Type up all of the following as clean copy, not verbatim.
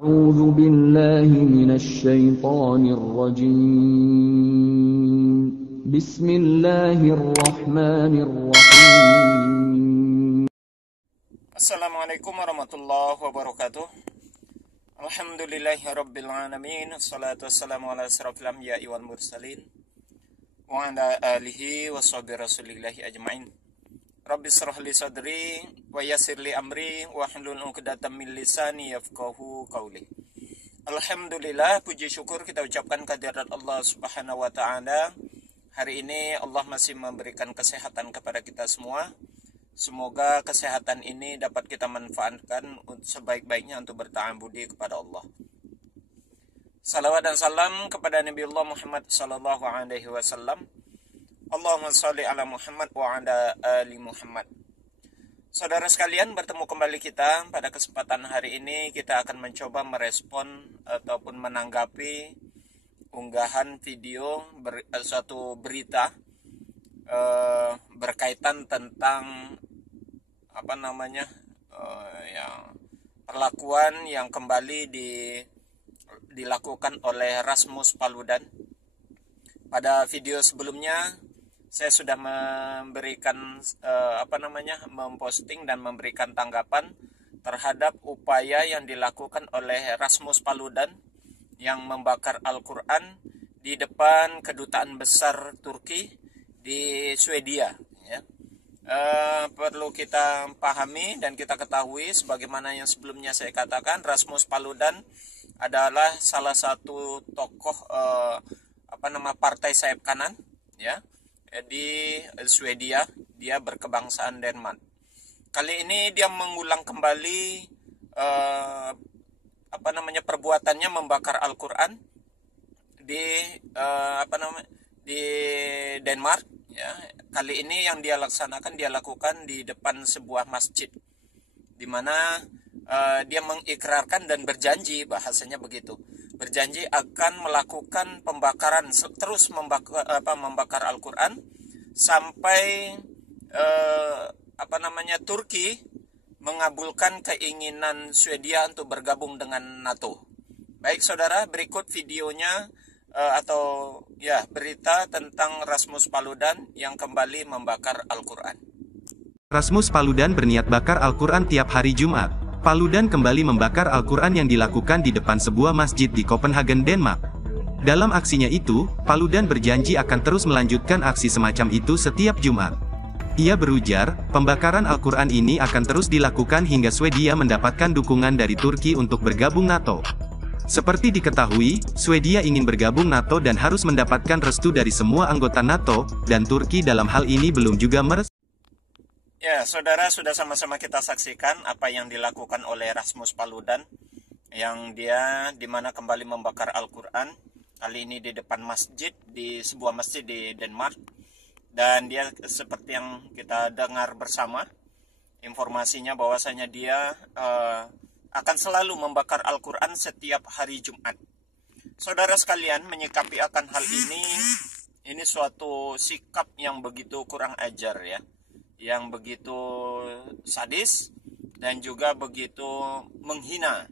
أعوذ بالله من الشيطان الرجيم بسم الله الرحمن الرحيم Assalamualaikum warahmatullahi wabarakatuh. Alhamdulillahirrabbilalamin. Assalatu wassalamu ala asrafil anbiya'i wal mursalin wa ala alihi wa sahbihi rasulillahi ajma'in. Rabbi shrah li sadri wa yassir li amri wa hlul 'uqdatam min lisani yafqahu qawli. Alhamdulillah, puji syukur kita ucapkan kehadirat Allah Subhanahu wa taala. Hari ini Allah masih memberikan kesehatan kepada kita semua. Semoga kesehatan ini dapat kita manfaatkan sebaik-baiknya untuk berta'abbudi kepada Allah. Salawat dan salam kepada Nabi Allah Muhammad sallallahu alaihi wasallam. Allahumma sholli ala Muhammad wa ala ali Muhammad. Saudara sekalian, bertemu kembali kita pada kesempatan hari ini. Kita akan mencoba merespon ataupun menanggapi unggahan video suatu berita berkaitan tentang perlakuan yang kembali dilakukan oleh Rasmus Paludan. Pada video sebelumnya saya sudah memposting dan memberikan tanggapan terhadap upaya yang dilakukan oleh Rasmus Paludan yang membakar Al-Quran di depan kedutaan besar Turki di Swedia, ya. Perlu kita pahami dan kita ketahui, sebagaimana yang sebelumnya saya katakan, Rasmus Paludan adalah salah satu tokoh partai sayap kanan, ya, di Swedia. Dia berkebangsaan Denmark. Kali ini dia mengulang kembali perbuatannya membakar Al-Quran di Denmark, ya. Kali ini yang dia lakukan di depan sebuah masjid, di mana dia mengikrarkan dan berjanji, bahasanya begitu, berjanji akan melakukan pembakaran, terus membakar Al-Quran sampai Turki mengabulkan keinginan Swedia untuk bergabung dengan NATO. Baik saudara, berikut videonya berita tentang Rasmus Paludan yang kembali membakar Al-Quran. Rasmus Paludan berniat bakar Al-Quran tiap hari Jumat. Paludan kembali membakar Al-Quran yang dilakukan di depan sebuah masjid di Copenhagen, Denmark. Dalam aksinya itu, Paludan berjanji akan terus melanjutkan aksi semacam itu setiap Jumat. Ia berujar, pembakaran Al-Quran ini akan terus dilakukan hingga Swedia mendapatkan dukungan dari Turki untuk bergabung NATO. Seperti diketahui, Swedia ingin bergabung NATO dan harus mendapatkan restu dari semua anggota NATO, dan Turki dalam hal ini belum juga Ya, saudara, sudah sama-sama kita saksikan apa yang dilakukan oleh Rasmus Paludan, yang dia dimana kembali membakar Al-Quran, kali ini di depan masjid, di sebuah masjid di Denmark. Dan dia seperti yang kita dengar bersama, informasinya bahwasanya dia akan selalu membakar Al-Quran setiap hari Jumat. Saudara sekalian, menyikapi akan hal ini suatu sikap yang begitu kurang ajar, ya, yang begitu sadis dan juga begitu menghina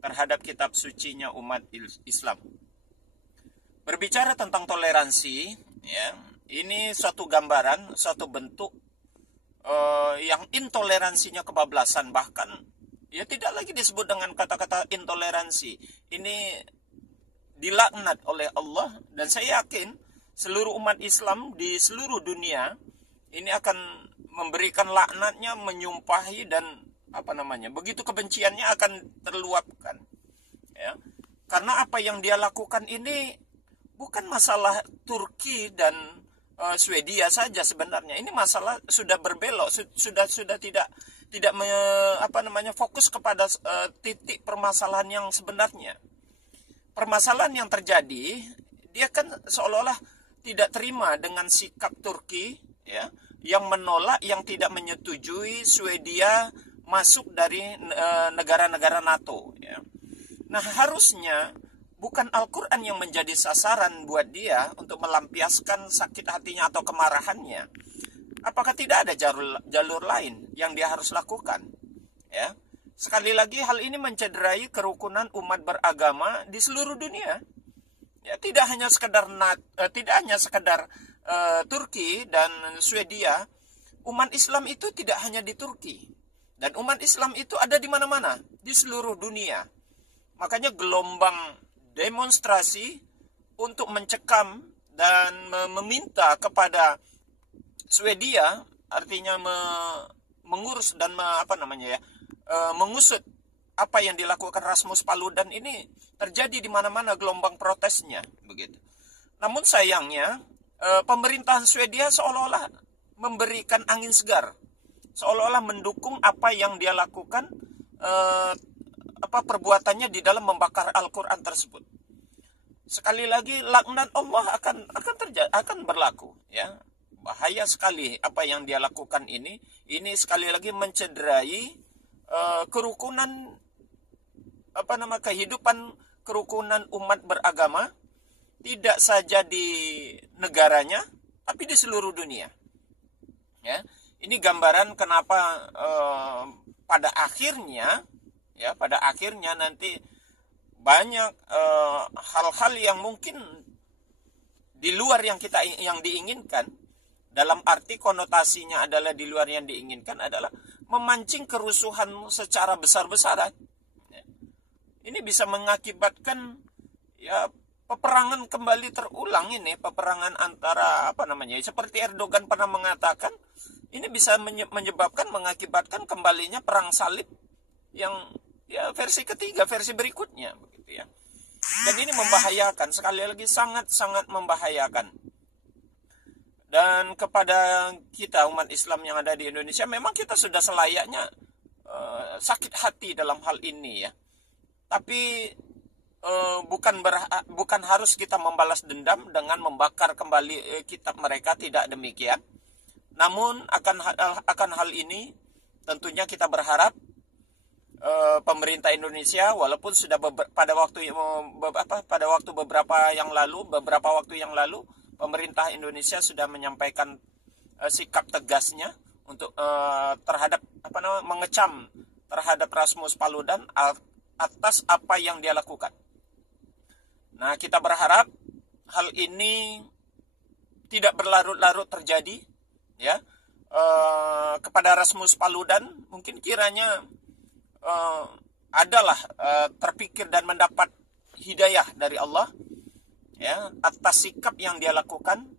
terhadap kitab sucinya umat Islam. Berbicara tentang toleransi, ya, ini suatu gambaran, suatu bentuk yang intoleransinya kebablasan, bahkan ya tidak lagi disebut dengan kata-kata intoleransi. Ini dilaknat oleh Allah, dan saya yakin seluruh umat Islam di seluruh dunia ini akan memberikan laknatnya, menyumpahi, dan begitu kebenciannya akan terluapkan, ya. Karena apa yang dia lakukan ini bukan masalah Turki dan Swedia saja sebenarnya. Ini masalah sudah berbelok, sudah tidak fokus kepada titik permasalahan yang sebenarnya. Permasalahan yang terjadi, dia kan seolah-olah tidak terima dengan sikap Turki, ya, yang menolak, yang tidak menyetujui Swedia masuk dari negara-negara NATO, ya. Nah, harusnya bukan Al-Quran yang menjadi sasaran buat dia untuk melampiaskan sakit hatinya atau kemarahannya. Apakah tidak ada jalur lain yang dia harus lakukan? Ya, sekali lagi hal ini mencederai kerukunan umat beragama di seluruh dunia. Ya, tidak hanya sekedar Turki dan Swedia. Umat Islam itu tidak hanya di Turki, dan umat Islam itu ada di mana-mana di seluruh dunia. Makanya gelombang demonstrasi untuk mencekam dan meminta kepada Swedia, artinya mengurus dan mengusut apa yang dilakukan Rasmus Paludan ini terjadi di mana-mana gelombang protesnya begitu. Namun sayangnya pemerintahan Swedia seolah-olah memberikan angin segar, seolah-olah mendukung apa yang dia lakukan, perbuatannya di dalam membakar Al-Quran tersebut. Sekali lagi laknat Allah akan berlaku, ya. Bahaya sekali apa yang dia lakukan ini sekali lagi mencederai kerukunan kehidupan kerukunan umat beragama, tidak saja di negaranya tapi di seluruh dunia. Ya, ini gambaran kenapa pada akhirnya nanti banyak hal-hal yang mungkin di luar yang diinginkan, dalam arti konotasinya adalah di luar yang diinginkan, adalah memancing kerusuhan secara besar-besaran. Ini bisa mengakibatkan peperangan kembali terulang ini, peperangan antara seperti Erdogan pernah mengatakan, ini bisa mengakibatkan kembalinya perang salib yang versi ketiga, versi berikutnya begitu ya. Dan ini membahayakan, sekali lagi sangat-sangat membahayakan. Dan kepada kita umat Islam yang ada di Indonesia, memang kita sudah selayaknya sakit hati dalam hal ini ya. Tapi bukan harus kita membalas dendam dengan membakar kembali kitab mereka, tidak demikian. Namun akan hal ini tentunya kita berharap pemerintah Indonesia, walaupun sudah beberapa waktu yang lalu pemerintah Indonesia sudah menyampaikan sikap tegasnya untuk terhadap mengecam terhadap Rasmus Paludan atas apa yang dia lakukan. Nah, kita berharap hal ini tidak berlarut-larut terjadi, ya. Kepada Rasmus Paludan mungkin kiranya adalah terpikir dan mendapat hidayah dari Allah, ya, atas sikap yang dia lakukan,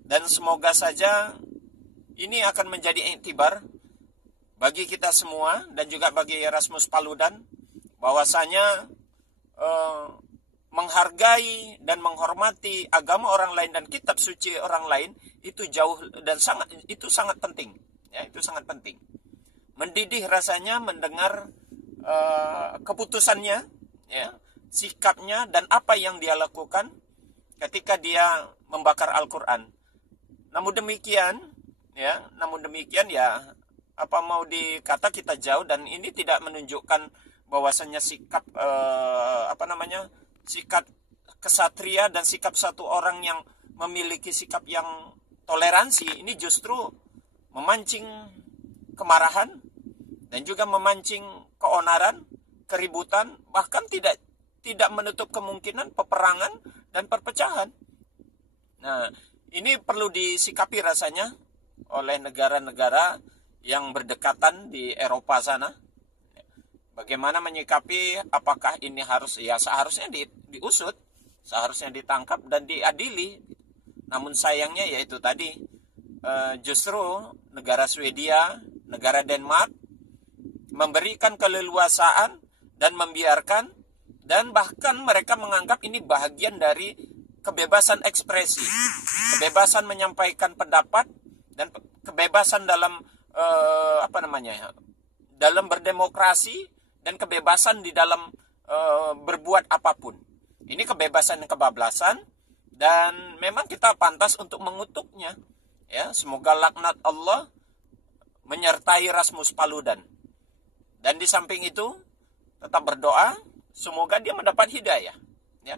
dan semoga saja ini akan menjadi iktibar bagi kita semua dan juga bagi Rasmus Paludan, bahwasanya menghargai dan menghormati agama orang lain dan kitab suci orang lain itu jauh dan sangat penting, ya, itu sangat penting. Mendidih rasanya mendengar keputusannya, ya, sikapnya dan apa yang dia lakukan ketika dia membakar Al-Quran. Namun demikian apa mau dikata, kita jauh, dan ini tidak menunjukkan bahwasanya sikap sikap kesatria dan sikap satu orang yang memiliki sikap yang toleransi ini justru memancing kemarahan dan juga memancing keonaran, keributan, bahkan tidak menutup kemungkinan peperangan dan perpecahan. Nah, ini perlu disikapi rasanya oleh negara-negara yang berdekatan di Eropa sana. Bagaimana menyikapi, apakah ini seharusnya diusut, seharusnya ditangkap dan diadili. Namun sayangnya yaitu tadi, justru negara Swedia, negara Denmark memberikan keleluasaan dan membiarkan, dan bahkan mereka menganggap ini bahagian dari kebebasan ekspresi, kebebasan menyampaikan pendapat, dan kebebasan dalam dalam berdemokrasi, dan kebebasan di dalam berbuat apapun. Ini kebebasan dan kebablasan, dan memang kita pantas untuk mengutuknya. Ya, semoga laknat Allah menyertai Rasmus Paludan. Dan di samping itu tetap berdoa semoga dia mendapat hidayah. Ya,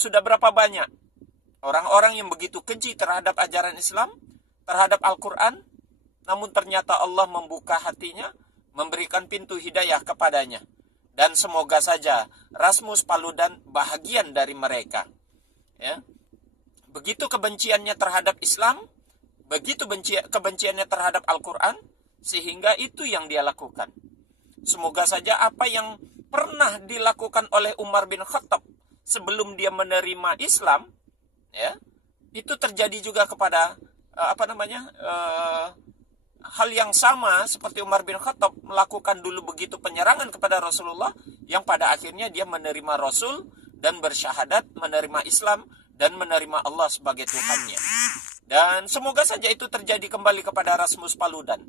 sudah berapa banyak orang-orang yang begitu keji terhadap ajaran Islam, terhadap Al-Quran, namun ternyata Allah membuka hatinya memberikan pintu hidayah kepadanya. Dan semoga saja Rasmus Paludan bahagian dari mereka. Ya. Begitu kebenciannya terhadap Islam, begitu kebenciannya terhadap Al-Quran, sehingga itu yang dia lakukan. Semoga saja apa yang pernah dilakukan oleh Umar bin Khattab sebelum dia menerima Islam, ya, itu terjadi juga kepada hal yang sama seperti Umar bin Khattab melakukan dulu begitu penyerangan kepada Rasulullah, yang pada akhirnya dia menerima Rasul dan bersyahadat menerima Islam dan menerima Allah sebagai Tuhannya. Dan semoga saja itu terjadi kembali kepada Rasmus Paludan.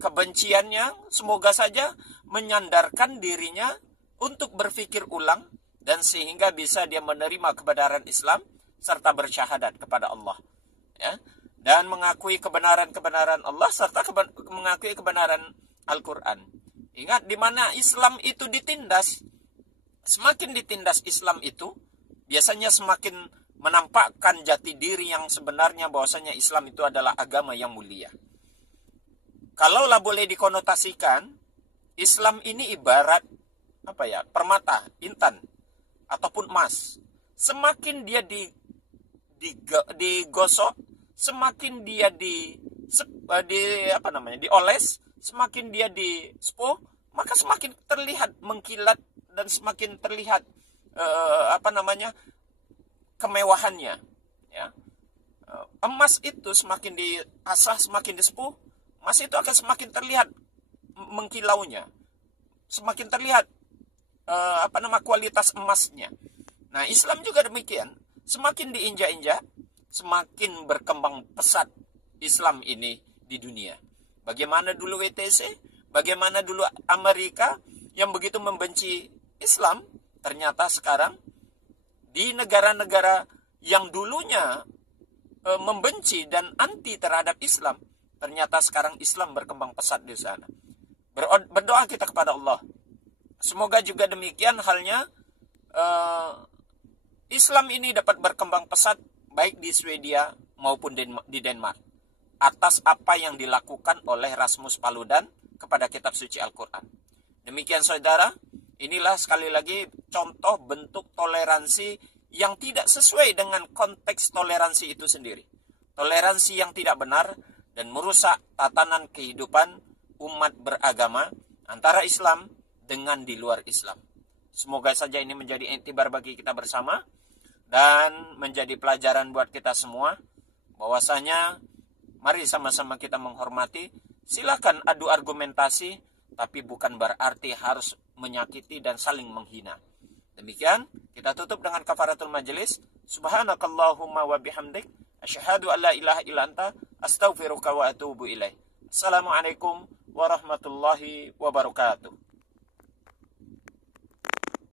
Kebenciannya semoga saja menyandarkan dirinya untuk berpikir ulang, dan sehingga bisa dia menerima kebenaran Islam serta bersyahadat kepada Allah, ya, dan mengakui kebenaran-kebenaran Allah serta mengakui kebenaran Al-Quran. Ingat, di mana Islam itu ditindas, semakin ditindas Islam itu biasanya semakin menampakkan jati diri yang sebenarnya, bahwasanya Islam itu adalah agama yang mulia. Kalaulah boleh dikonotasikan, Islam ini ibarat permata, intan ataupun emas. Semakin dia digosok, semakin dia dioles, semakin dia dispo, maka semakin terlihat mengkilat dan semakin terlihat kemewahannya, ya. Emas itu semakin diasah, semakin dispo, emas itu akan semakin terlihat mengkilaunya, semakin terlihat kualitas emasnya. Nah, Islam juga demikian. Semakin diinjak-injak, semakin berkembang pesat Islam ini di dunia. Bagaimana dulu WTC, bagaimana dulu Amerika yang begitu membenci Islam, ternyata sekarang di negara-negara yang dulunya membenci dan anti terhadap Islam, ternyata sekarang Islam berkembang pesat di sana. Berdoa kita kepada Allah, semoga juga demikian halnya Islam ini dapat berkembang pesat baik di Swedia maupun di Denmark, atas apa yang dilakukan oleh Rasmus Paludan kepada kitab suci Al-Quran. Demikian saudara, inilah sekali lagi contoh bentuk toleransi yang tidak sesuai dengan konteks toleransi itu sendiri. Toleransi yang tidak benar dan merusak tatanan kehidupan umat beragama antara Islam dengan di luar Islam. Semoga saja ini menjadi iktibar bagi kita bersama dan menjadi pelajaran buat kita semua, bahwasanya mari sama-sama kita menghormati. Silakan adu argumentasi, tapi bukan berarti harus menyakiti dan saling menghina. Demikian, kita tutup dengan kafaratul majelis. Subhanakallahumma wa bihamdik, asyhadu an la ilaha illa anta, astaghfiruka wa atubu ilaih. Assalamualaikum warahmatullahi wabarakatuh.